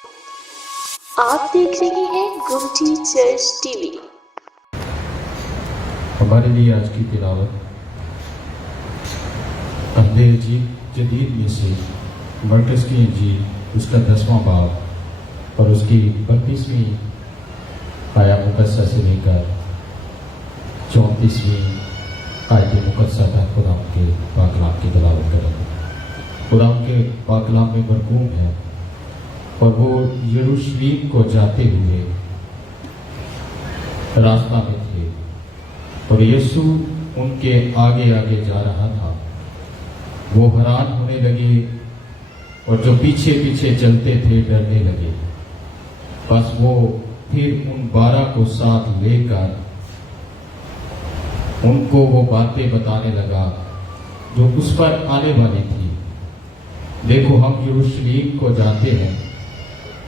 آپ دیکھ رہے ہیں گمٹی چرچ ٹی وی۔ ہمارے لیے آج کی تلاوت عہد جدید میں سے مرکز کی انجیل اس کا 10واں باب اور اس کی 32ویں آیا مقدسہ سے لے کر 34ویں آیت مقدسہ تک قرآن کے پاک کلام کی تلاوت کریں گے۔ قرآن کے پاک کلام میں مرقوم ہے، اور وہ یروشلم کو جاتے ہوئے راستہ میں تھے، اور یسوع ان کے آگے آگے جا رہا تھا۔ وہ حیران ہونے لگے، اور جو پیچھے پیچھے چلتے تھے ڈرنے لگے۔ بس وہ پھر ان 12 کو ساتھ لے کر ان کو وہ باتیں بتانے لگا جو اس پر آنے والی تھی۔ دیکھو، ہم یروشلم کو جاتے ہیں،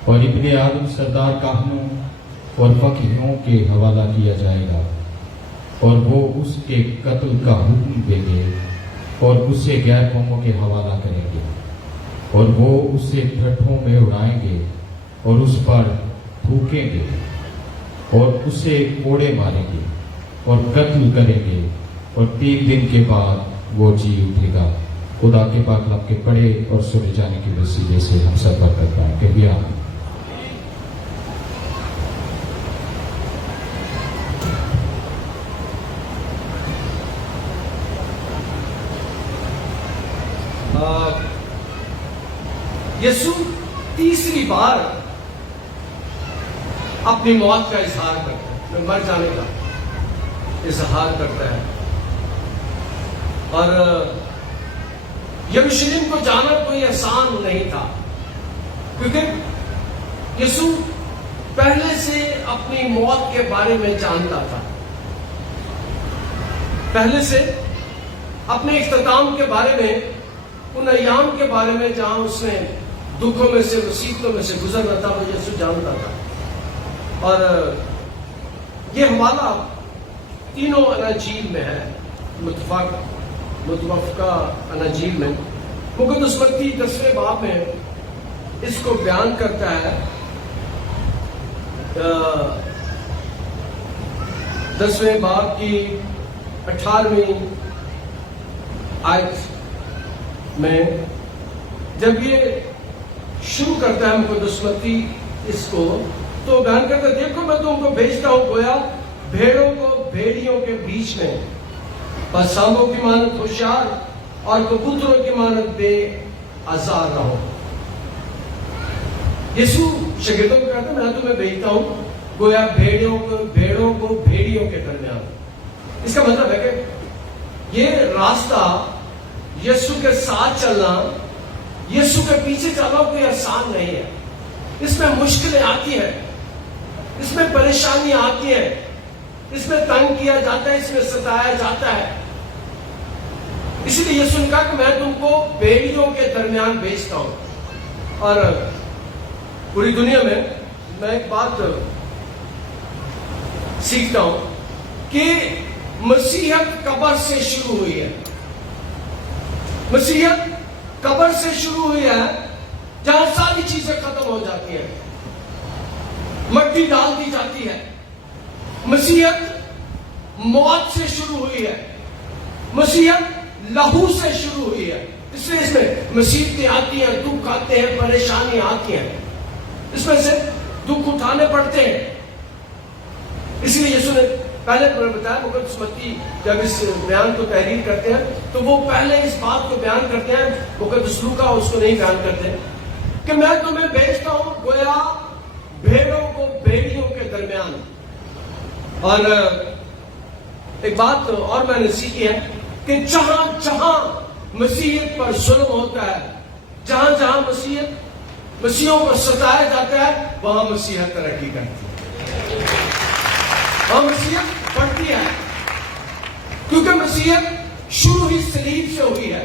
اور ابن آدم سردار کاہنوں اور فقیہوں کے حوالہ کیا جائے گا، اور وہ اس کے قتل کا حکم دیں گے اور اسے غیر قوموں کے حوالہ کریں گے، اور وہ اسے ٹھٹھوں میں اڑائیں گے اور اس پر تھوکیں گے اور اسے کوڑے ماریں گے اور قتل کریں گے، اور 3 دن کے بعد وہ جی اٹھے گا۔ خدا کے پاک کلام کے پڑھے اور سنے جانے کے وسیلے سے ہم سب برکت پائیں۔ کہیے آمین۔ یسوع تیسری بار اپنی موت کا اظہار کرتا ہے، مر جانے کا اظہار کرتا ہے، اور یروشلم کو جانا کوئی آسان نہیں تھا، کیونکہ یسوع پہلے سے اپنی موت کے بارے میں جانتا تھا، پہلے سے اپنے اختتام کے بارے میں، ان ایام کے بارے میں جہاں اس نے دکھوں میں سے مصیبتوں میں سے گزرنا تھا، وہ یسوع جانتا تھا۔ اور یہ حوالہ تینوں اناجیل میں ہے، متفقہ اناجیل میں۔ مقدس متی 10ویں باب میں اس کو بیان کرتا ہے، 10ویں باب کی 18ویں آیت میں جب یہ شروع کرتا ہے مقدس متی اس کو، تو بیان کرتا ہے، دیکھو میں تم کو بھیجتا ہوں گویا بھیڑوں کو بھیڑیوں کے بیچ میں، بس سانبوں کی مانند ہوشیار اور کبوتروں کی مانند بے آزار رہو۔ یسوع شاگردوں کو کہتا ہے، میں تمہیں بھیجتا ہوں گویا بھیڑوں کو بھیڑیوں کے درمیان۔ اس کا مطلب ہے کہ یہ راستہ یسوع کے ساتھ چلنا، یسوع کے پیچھے چلنا کوئی آسان نہیں ہے۔ اس میں مشکلیں آتی ہیں، اس میں پریشانیاں آتی ہیں، اس میں تنگ کیا جاتا ہے، اس میں ستایا جاتا ہے۔ اسی لیے یسوع نے کہا کہ میں تم کو بھیڑیوں کے درمیان بھیجتا ہوں۔ اور پوری دنیا میں ایک بات سیکھتا ہوں کہ مسیحیت قبر سے شروع ہوئی ہے۔ مسیحیت قبر سے شروع ہوئی ہے، جہاں ساری چیزیں ختم ہو جاتی ہیں، مٹی ڈال دی جاتی ہے۔ مسیحیت موت سے شروع ہوئی ہے، مسیحیت لہو سے شروع ہوئی ہے۔ اس لیے اس میں مصیبتیں آتی ہیں، دکھ آتے ہیں، پریشانیاں آتی ہیں، اس میں سے دکھ اٹھانے پڑتے ہیں۔ اس لیے یسوع نے پہلے بتایا، مقدس متی جب اس بیان کو تحریر کرتے ہیں تو وہ پہلے اس بات کو بیان کرتے ہیں، مقدس لوکا اس کو نہیں بیان کرتے، کہ میں تمہیں بھیجتا ہوں گویا بھیڑوں کو بھیڑیوں کے درمیان۔ اور ایک بات اور میں نے سیکھی ہے کہ جہاں جہاں مسیحیت پر ظلم ہوتا ہے، جہاں جہاں مسیحیوں کو ستایا جاتا ہے، وہاں مسیحیت ترقی کرتی ہے، وہاں مسیحیت بڑھتی ہے، کیونکہ مسیحیت شروع ہی صلیب سے ہوئی ہے،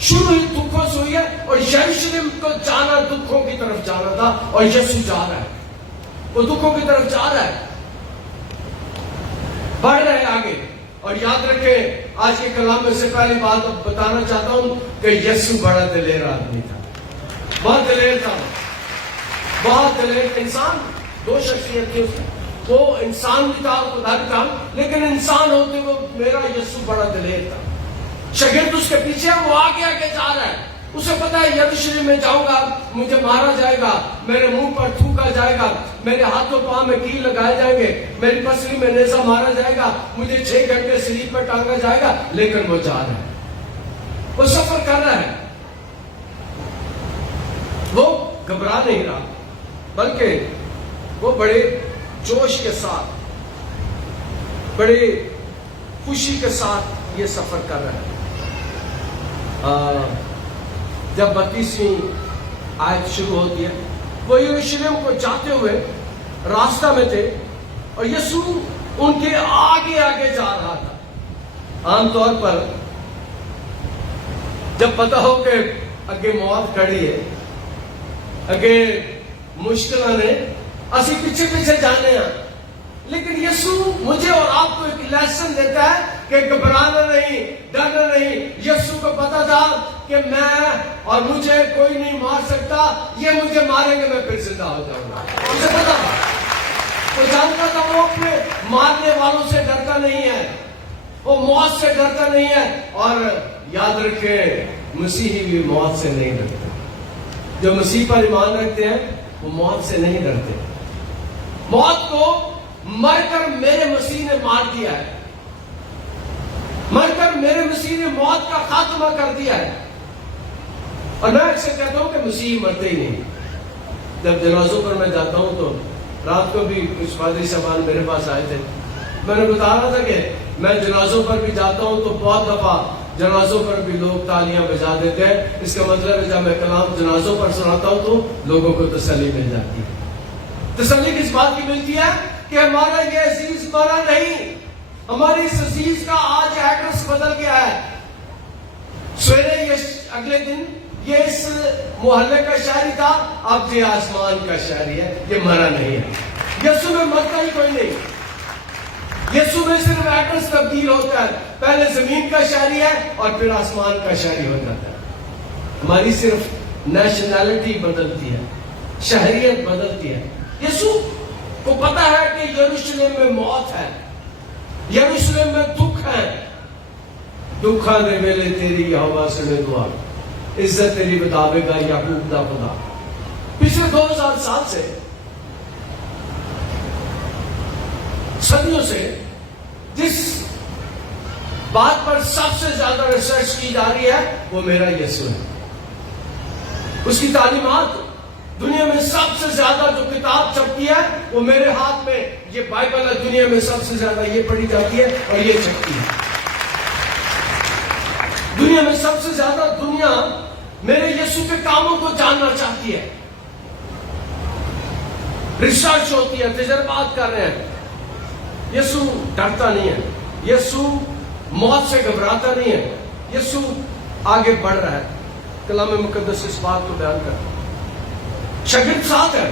شروع ہی دکھوں سے ہوئی ہے، اور یروشلم کو جانا دکھوں کی طرف جانا تھا، اور یسوع جا رہا ہے، وہ دکھوں کی طرف جا رہا ہے، بڑھ رہے ہیں آگے۔ اور یاد رکھیں، آج کے کلام میں سے پہلی بات بتانا چاہتا ہوں کہ یسوع بڑا دلیر آدمی تھا، بہت دلیر تھا، بہت دلیر انسان، دو شخصیت تھی اس میں، وہ انسان بھی تھا، خدا بھی تھا، لیکن انسان ہوتے وہ میرا یسوع بڑا دلیر تھا. شاگرد اس کے پیچھے، وہ آگے آگے جا رہا ہے. اسے پتا ہے یروشلم میں جاؤں گا مجھے مارا جائے گا، میرے منہ پر تھوکا جائے گا، میرے ہاتھوں پاؤں میں کیل لگائے جائیں گے، میری پسلی میں نیزہ مارا جائے گا، مجھے 6 گھنٹے صلیب پر ٹانگا جائے گا. لیکن وہ جا رہا ہے، وہ سفر کر رہا ہے. وہ گھبرا نہیں رہا، بلکہ وہ بڑے جوش کے ساتھ، بڑے خوشی کے ساتھ یہ سفر کر رہا ہے. جب 32ویں آیت شروع ہوتی ہے، وہ یروشلم کو جاتے ہوئے راستہ میں تھے اور یسوع ان کے آگے آگے جا رہا تھا. عام طور پر جب پتا ہو کہ اگے موت کھڑی ہے، اگے مشکلیں نے، اسی پیچھے پیچھے جانے ہیں. لیکن یسوع مجھے اور آپ کو ایک لیسن دیتا ہے کہ گھبرانا نہیں، ڈرنا نہیں. یسوع کو پتا تھا کہ میں اور مجھے کوئی نہیں مار سکتا، یہ مجھے ماریں گے میں پھر زندہ ہو جاؤں گا. اسے پتا تھا، وہ جانتا تھا وہ اپنے مارنے والوں سے ڈرتا نہیں ہے، وہ موت سے ڈرتا نہیں ہے. اور یاد رکھیں مسیحی بھی موت سے نہیں ڈرتے. جو مسیح پر ایمان رکھتے ہیں وہ موت سے نہیں ڈرتے. موت کو مر کر میرے مسیح نے مار دیا ہے، مر کر میرے مسیح نے موت کا خاتمہ کر دیا ہے. اور میں اکثر کہتا ہوں کہ مسیح مرتے ہی نہیں. جب جنازوں پر میں جاتا ہوں تو رات کو بھی کچھ پادری صاحبان میرے پاس آئے تھے، میں نے بتا رہا تھا کہ میں جنازوں پر بھی جاتا ہوں تو بہت دفعہ جنازوں پر بھی لوگ تالیاں بجا دیتے ہیں. اس کا مطلب ہے جب میں کلام جنازوں پر سناتا ہوں تو لوگوں کو تسلی مل جاتی ہے. تسلی کس بات کی ملتی ہے کہ ہمارا یہ عزیز مرا نہیں، ہماری اس عزیز کا آج ایڈریس بدل گیا ہے. سویرے یہ اگلے دن یہ اس محلے کا شہری تھا، اب یہ آسمان کا شہری ہے، یہ مرا نہیں ہے. یسوع میں مرتا ہی کوئی نہیں. یسوع میں صرف ایڈریس تبدیل ہوتا ہے، پہلے زمین کا شہری ہے اور پھر آسمان کا شہری ہو جاتا ہے. ہماری صرف نیشنلٹی بدلتی ہے، شہریت بدلتی ہے. یسوع کو پتا ہے کہ یروشلم میں موت ہے، یروشلم میں دکھ ہے. دکھ آنے ویلے تیری یہوہ سنے دعا، عزت تیری بتاوے گا یعقوب دا خدا. پچھلے 2000 سال سے، صدیوں سے جس بات پر سب سے زیادہ ریسرچ کی جا رہی ہے وہ میرا یسوع ہے. اس کی تعلیمات، دنیا میں سب سے زیادہ جو کتاب چھپتی ہے وہ میرے ہاتھ میں یہ بائبل ہے. دنیا میں سب سے زیادہ یہ پڑھی جاتی ہے اور یہ چھپتی ہے. دنیا میں سب سے زیادہ دنیا میرے یسوع کے کاموں کو جاننا چاہتی ہے. ریسرچ ہوتی ہے، تجربات کر رہے ہیں. یسوع ڈرتا نہیں ہے، یسوع موت سے گھبراتا نہیں ہے، یسوع آگے بڑھ رہا ہے. کلام مقدس اس بات کو بیان کرتا ہے. شاگرد ساتھ ہے،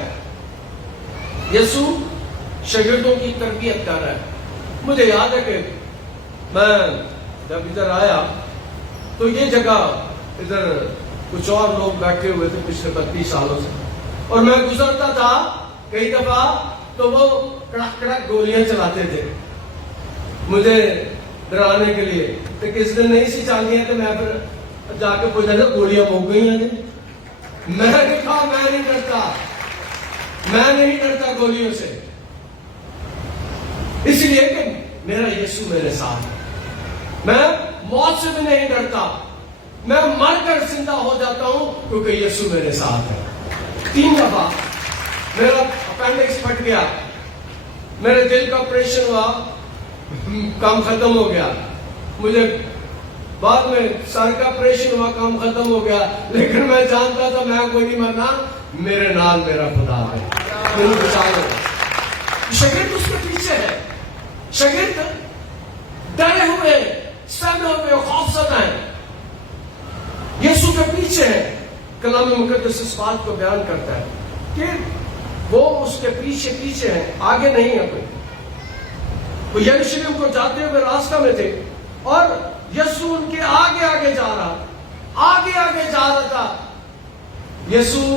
یسوع شاگردوں کی تربیت کر رہا ہے. مجھے یاد ہے کہ میں جب ادھر آیا تو یہ جگہ ادھر کچھ اور لوگ بیٹھے ہوئے تھے پچھلے 32 سالوں سے، اور میں گزرتا تھا کئی دفعہ تو وہ کڑک کڑک گولیاں چلاتے تھے مجھے ڈرانے کے لیے. تو کس دن نہیں سی چل گیا تو میں پھر جا کے پوچھا تھا گولیاں ہو گئی ہیں. میں نے کہا میں نہیں ڈرتا، میں نہیں ڈرتا گولیوں سے، اس لیے کہ میرا یسوع میرے ساتھ ہے. میں موت سے بھی نہیں ڈرتا، میں مر کر زندہ ہو جاتا ہوں کیونکہ یسوع میرے ساتھ ہے. 3 دفعہ میرا اپینڈکس پھٹ گیا، میرے دل کا آپریشن ہوا، کام ختم ہو گیا. مجھے بعد میں سر کا آپریشن ہوا، کام ختم ہو گیا. لیکن میں جانتا تھا میں کوئی نہیں مرنا، میرے نال میرا خدا ہے، میرے بچا لو. شاگرد اس کے پیچھے ہے، شاگرد ڈرے ہوئے، سردے ہوئے، خوفزدہ ہیں، یسوع کے پیچھے ہے. کلام مقدس اس بات کو بیان کرتا ہے کہ وہ اس کے پیچھے پیچھے ہیں، آگے نہیں ہے کوئی. وہ یروشلم کو جاتے ہوئے راستہ میں تھے اور یسوع ان کے آگے آگے جا رہا، آگے آگے جا رہا تھا. یسوع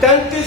33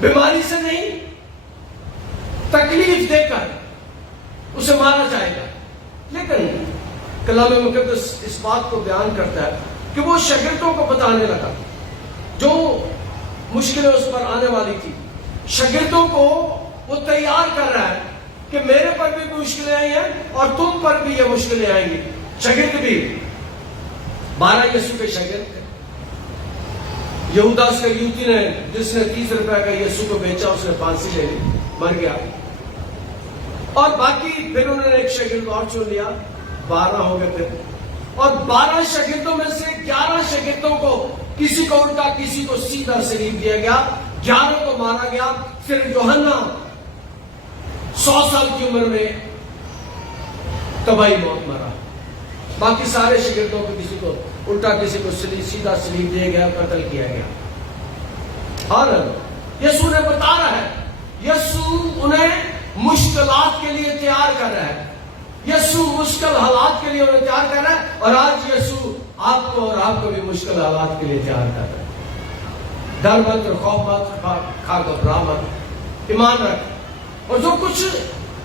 بیماری سے نہیں، تکلیف دے کر اسے مارا جائے گا. لیکن کلام مقدس اس بات کو بیان کرتا ہے کہ وہ شاگردوں کو بتانے لگا جو مشکلیں اس پر آنے والی تھی. شاگردوں کو وہ تیار کر رہا ہے کہ میرے پر بھی مشکلیں آئی ہیں اور تم پر بھی یہ مشکلیں آئیں گی. شاگرد بھی 12 یسوع کے شاگرد تھے. یہودا اسکریوتی نے، جس نے 30 روپے کا یسوع کو بیچا، اس نے پھانسی لے لی، مر گیا. اور باقی پھر انہوں نے ایک شاگرد اور چن لیا، 12 ہو گئے تھے. اور 12 شاگردوں میں سے 11 شاگردوں کو کسی کو الٹا کسی کو سیدھا سلیب دیا گیا، 11 کو مارا گیا. صرف یوحنا 100 سال کی عمر میں طبعی موت مرا. باقی سارے شاگردوں کو کسی کو الٹا کسی کو سیدھا سلیب دیا گیا، قتل کیا گیا. اور یسوع نے بتا رہا ہے، یسوع انہیں مشکلات کے لیے تیار کر رہا ہے. یسوع مشکل حالات کے لیے انہیں تیار کر رہا ہے. اور آج یسوع آپ کو اور آپ کو بھی مشکل حالات کے لیے تیار کر رہا ہے. ڈر مت اور خوف مت، کھا گھبرا مت، ایمان رکھ. اور جو کچھ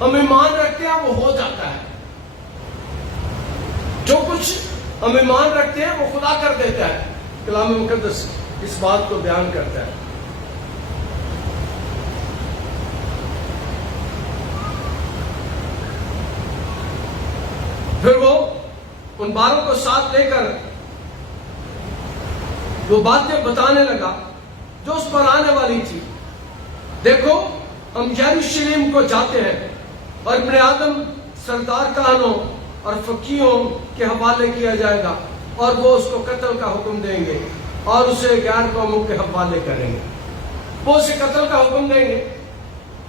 ہم ایمان رکھتے ہیں وہ ہو جاتا ہے. جو کچھ ہم ایمان رکھتے ہیں وہ خدا کر دیتا ہے. کلام مقدس اس بات کو بیان کرتا ہے. پھر وہ ان 12 کو ساتھ لے کر وہ باتیں بتانے لگا جو اس پر آنے والی تھی. دیکھو ہم یروشلم کو جاتے ہیں اور ابن آدم سردار کہانوں اور فقیہوں کے حوالے کیا جائے گا، اور وہ اس کو قتل کا حکم دیں گے اور اسے غیر قوموں کے حوالے کریں گے. وہ اسے قتل کا حکم دیں گے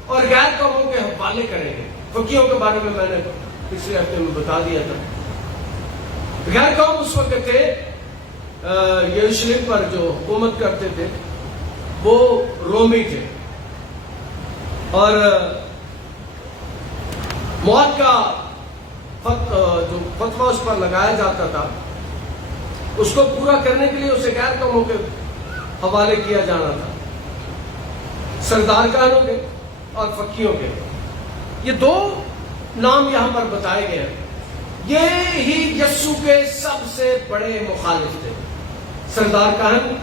اور غیر قوموں کے حوالے کریں گے. فقیہوں کے بارے میں نے پچھلے ہفتے میں بتا دیا تھا. غیر قوم اس وقت تھے یروشلم پر جو حکومت کرتے تھے، وہ رومی تھے. اور موت کا جو فتویٰ اس پر لگایا جاتا تھا، اس کو پورا کرنے کے لیے اسے غیر قوموں کے حوالے کیا جانا تھا، سردار کہانوں کے اور فقیہوں کے. یہ 2 نام یہاں پر بتائے گئے ہیں. یہ ہی یسوع کے سب سے بڑے مخالف تھے. سردار کہن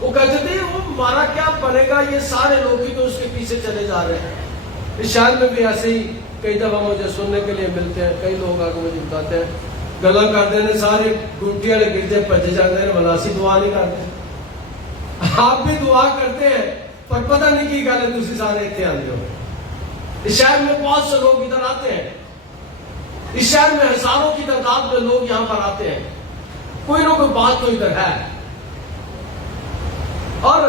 وہ کہتے تھے وہ ہمارا کیا بنے گا، یہ سارے لوگ ہی تو اس کے پیچھے چلے جا رہے ہیں. اس شہر میں بھی ایسے ہی کئی دفعہ مجھے سننے کے لیے ملتے ہیں. کئی لوگ آگے مجھے بتاتے ہیں گلا کرتے ہیں، سارے ڈوٹی والے گرجے بجے جاتے ہیں، مناسب دعا نہیں کرتے. آپ بھی دعا کرتے ہیں پر پتہ نہیں کی گل ہے تسی سارے اتنے آتے ہو. اس شہر میں بہت سے لوگ ادھر آتے ہیں. اس شہر میں ہزاروں کی تعداد میں لوگ یہاں پر آتے ہیں. کوئی نہ کوئی بات تو ادھر ہے. اور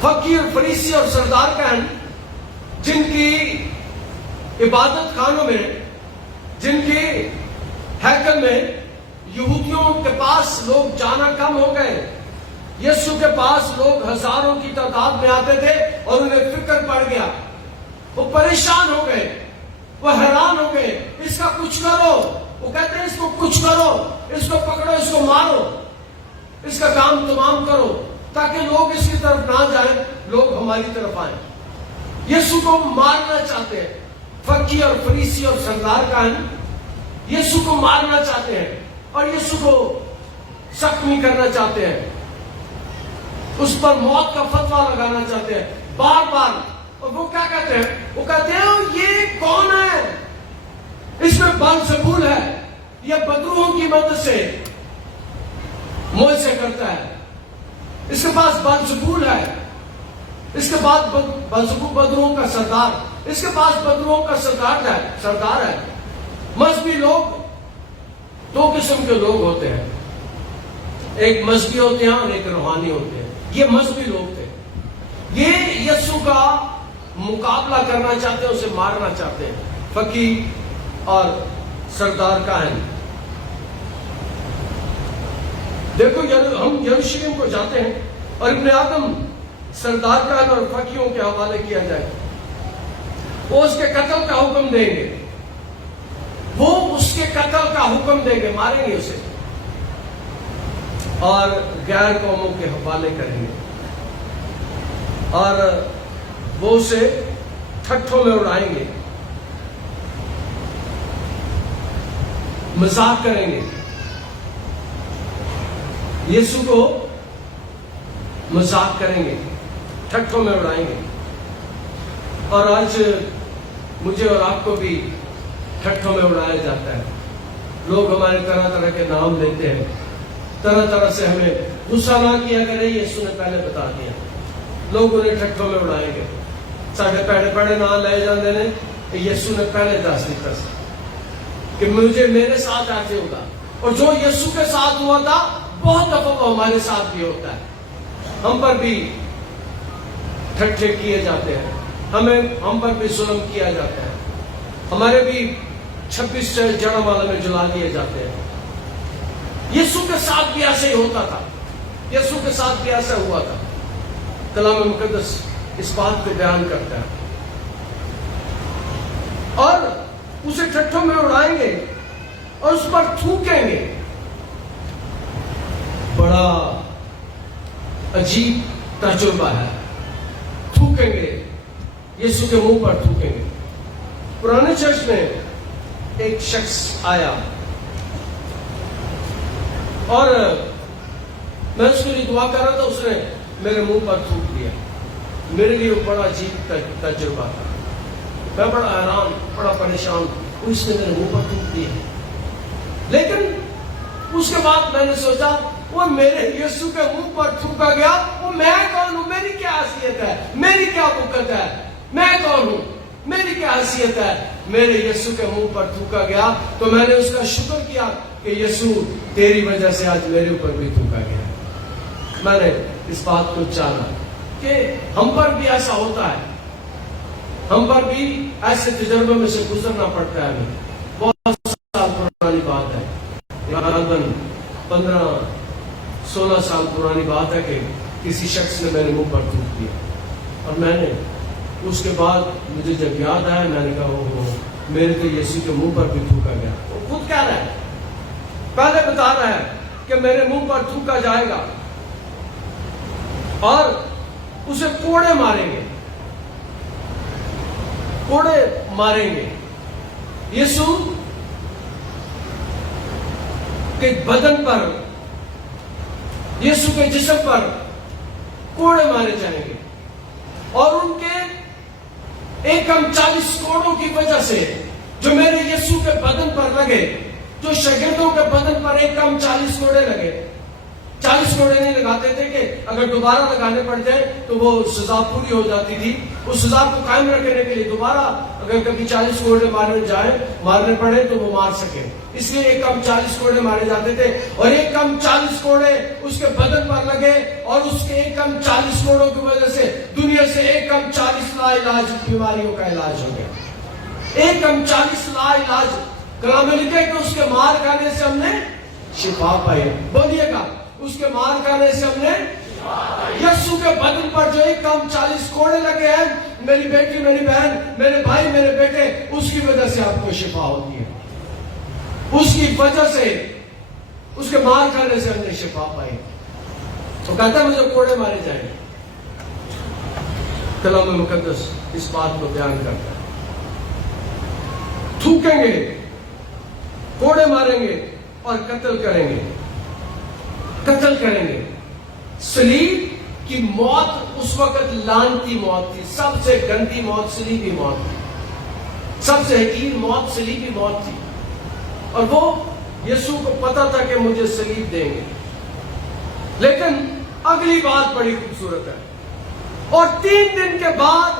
فقیر، فریسی اور سردار کہن، جن کی عبادت خانوں میں، جن کی ہیکل میں یہودیوں کے پاس لوگ جانا کم ہو گئے، یسوع کے پاس لوگ ہزاروں کی تعداد میں آتے تھے اور انہیں فکر پڑ گیا. وہ پریشان ہو گئے، وہ حیران ہو گئے. اس کا کچھ کرو. وہ کہتے ہیں اس کو کچھ کرو، اس کو پکڑو، اس کو مارو، اس کا کام تمام کرو تاکہ لوگ اس کی طرف نہ جائیں، لوگ ہماری طرف آئیں. یسوع کو مارنا چاہتے ہیں. فقی اور فریسی اور سردار کہن یسوع کو مارنا چاہتے ہیں اور یسوع کو زخمی کرنا چاہتے ہیں، اس پر موت کا فتویٰ لگانا چاہتے ہیں بار بار. اور وہ کیا کہتے ہیں؟ وہ کہتے ہیں یہ کون ہے؟ اس میں بلزبول ہے، یہ بدروحوں کی مدد سے موجزے کرتا ہے. اس کے پاس بلزبول ہے. اس کے بعد بدروحوں کا سردار، اس کے پاس بدروحوں کا سردار ہے. مذہبی لوگ 2 قسم کے لوگ ہوتے ہیں، ایک مذہبی ہوتے ہیں اور ایک روحانی ہوتے ہیں. یہ مذہبی لوگ تھے. یہ یسوع کا مقابلہ کرنا چاہتے ہیں، اسے مارنا چاہتے ہیں. فقی اور سردار کاہن. دیکھو ہم یروشلم کو جاتے ہیں اور ابن آدم سردار کاہن اور فقیوں کے حوالے کیا جائے. وہ اس کے قتل کا حکم دیں گے، وہ اس کے قتل کا حکم دیں گے، ماریں گے اسے اور غیر قوموں کے حوالے کریں گے. اور وہ اسے ٹھٹھوں میں اڑائیں گے, مذاق کریں گے, یسوع کو مذاق کریں گے, ٹھٹھوں میں اڑائیں گے. اور آج مجھے اور آپ کو بھی ٹھٹھوں میں اڑایا جاتا ہے. لوگ ہمارے طرح طرح کے نام لیتے ہیں, طرح طرح سے ہمیں غصہ نہ کیا کرے, یسوع نے پہلے بتا دیا. لوگ انہیں ٹھٹھوں میں اڑائیں گے. ساڈے پیڑے پیڑے نام لے جاندے نے, یسوع نے پہلے دس دیتا کہ مجھے میرے ساتھ ایسے ہوگا. اور جو یسوع کے ساتھ ہوا تھا بہت دفعہ وہ ہمارے ساتھ بھی ہوتا ہے. ہم پر بھی ٹھٹھے کیے جاتے ہیں, ہم پر بھی ظلم کیا جاتا ہے, ہمارے بھی 26 جڑوں والے میں جلا لیے جاتے ہیں. یسوع کے ساتھ بھی ایسے ہی ہوتا تھا, یسوع کے ساتھ بھی ایسا ہوا تھا. کلام مقدس اس بات کو بیان کرتا ہے. اور اسے ٹھٹھوں میں اڑائیں گے اور اس پر تھوکیں گے. بڑا عجیب تجربہ ہے. تھوکیں گے, یسوع کے منہ پر تھوکیں گے. پرانے چرچ میں ایک شخص آیا اور میں اس کے لیے دعا کر رہا تھا. اس نے میرے منہ پر تھوک دیا. میرے لیے وہ بڑا عجیب تجربہ تھا. میں بڑا حیران, بڑا پریشان. اس نے میرے منہ پر تھوک دیا. لیکن اس کے بعد میں نے سوچا وہ میرے یسوع کے منہ پر تھوکا گیا, وہ میں کون ہوں, میری کیا حیثیت ہے, میری کیا وقت ہے, میں کون ہوں, میری کیا حیثیت ہے. میرے یسوع کے منہ پر تھوکا گیا تو میں نے اس کا شکر کیا کہ یسوع تیری وجہ سے آج میرے اوپر بھی تھوکا گیا. میں نے اس بات کو جانا کہ ہم پر بھی ایسا ہوتا ہے, ہم پر بھی ایسے تجربے میں سے گزرنا پڑتا ہے. ہمیں بہت سال پرانی بات ہے, 15-16 سال پرانی بات ہے کہ کسی شخص نے میرے منہ پر تھوک دیا. اور میں نے اس کے بعد مجھے جب یاد آیا, میں نے کہا وہ میرے تو یسوع کے منہ پر بھی تھوکا گیا. وہ خود کہہ رہا ہے, پہلے بتا رہا ہے کہ میرے منہ پر تھوکا جائے گا اور اسے کوڑے ماریں گے, کوڑے ماریں گے. یسوع کے بدن پر, یسوع کے جسم پر کوڑے مارے جائیں گے. اور ان کے 40 کوڑوں کی وجہ سے جو میرے یسوع کے بدن پر لگے, جو شاگردوں کے بدن پر 40 کوڑے لگے. 40 کوڑے نہیں لگاتے تھے کہ اگر دوبارہ لگانے پڑ جائے تو وہ سزا پوری ہو جاتی تھی. اس سزا کو قائم رکھنے کے لیے دوبارہ اگر کبھی 40 کوڑے مارنے پڑے تو وہ مار سکے. اس لیے 40 کوڑے مارے جاتے تھے. اور 40 کوڑے اس کے بدن پر لگے اور اس کے 40 کوڑوں کی وجہ سے دنیا سے 40 لاعلاج بیماریوں کا علاج ہو گیا. 40 لاعلاج. کلام میں لکھا ہے کہ اس کے مار کھانے سے ہم نے شفا پائی. بولیے گا, اس کے مار کھانے سے ہم نے یسوع کے بدن پر جو 40 کوڑے لگے ہیں, میری بیٹی, میری بہن, میرے بھائی, میرے بیٹے, اس کی وجہ سے آپ کو شفا ہوتی ہے. اس کی وجہ سے, اس کے مار کھانے سے ہم نے شفا پائی. تو کہتا ہے مجھے کوڑے مارے جائیں. کلام مقدس اس بات کو بیان کرتا ہے. تھوکیں گے, کوڑے ماریں گے اور قتل کریں گے. قتل کریں گے. صلیب کی موت اس وقت لعنتی موت تھی. سب سے گندی موت صلیبی موت تھی. سب سے حقیر موت صلیبی موت تھی. اور وہ یسوع کو پتا تھا کہ مجھے صلیب دیں گے. لیکن اگلی بات بڑی خوبصورت ہے. اور 3 دن کے بعد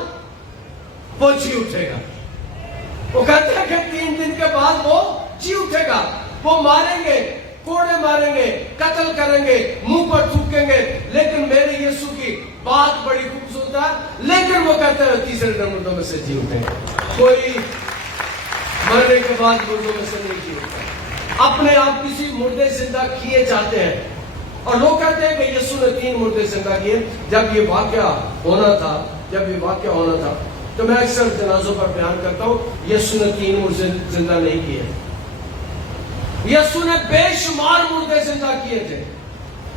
وہ جی اٹھے گا. وہ کہتے ہیں کہ 3 دن کے بعد وہ جی اٹھے گا. وہ ماریں گے, کوڑے ماریں گے, قتل کریں گے, منہ پر تھوکیں گے. لیکن میرے یسوع کی بات بڑی خوبصورت ہے. لیکن وہ کہتے ہیں 3 دن مردوں میں سے جی اٹھیں گے. کوئی مرنے کے بعد مردوں میں سے نہیں جی اٹھتا. اپنے آپ کسی مردے زندہ کیے جاتے ہیں. اور لوگ کہتے ہیں کہ یسوع نے 3 مردے زندہ کیے. جب یہ واقعہ ہونا تھا تو میں اکثر جنازوں پر بیان کرتا ہوں, یسوع نے 3 مردے زندہ نہیں کیے. یسوع نے بے شمار مردے زندہ کیے تھے.